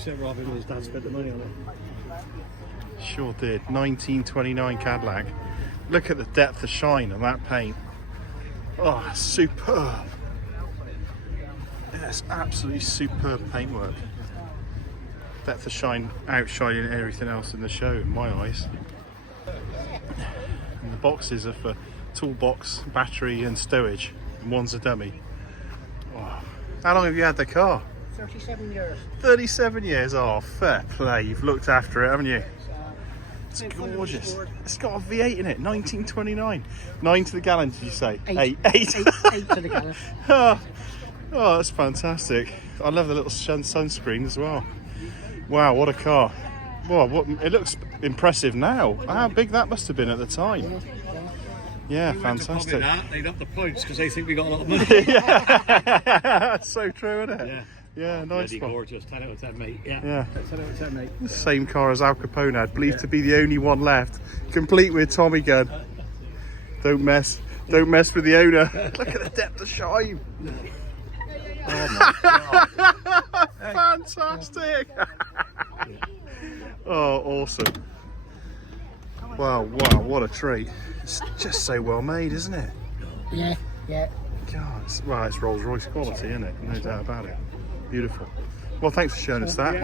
said Robin and his dad spent the money on it. Sure did. 1929 Cadillac. Look at the depth of shine on that paint. Oh, superb. Yes, absolutely superb paintwork. Depth of shine outshining everything else in the show, in my eyes. And the boxes are for toolbox, battery and stowage. And one's a dummy. Oh. How long have you had the car? 37 years. 37 years? Oh, fair play. You've looked after it, haven't you? It's gorgeous. It's got a V8 in it, 1929. 9 to the gallon, did you say? 8 to the gallon. Oh, that's fantastic. I love the little sunscreen as well. Wow, what a car. Well, it looks impressive now. How big that must have been at the time. Yeah, fantastic. They'd up the points because they think we got a lot of money. Yeah, that's so true, isn't it? Yeah. Yeah, nice one. Gorgeous, 10 out of 10, mate. Yeah. 10 out of 10, mate. The same car as Al Capone had, believed to be the only one left, complete with Tommy gun. Don't mess with the owner. Look at the depth of shine. Oh my God. Fantastic. Oh, awesome. Wow, what a treat. It's just so well made, isn't it? Yeah. God, it's Rolls Royce quality, isn't it? No doubt about it. Beautiful. Well, thanks for showing us that.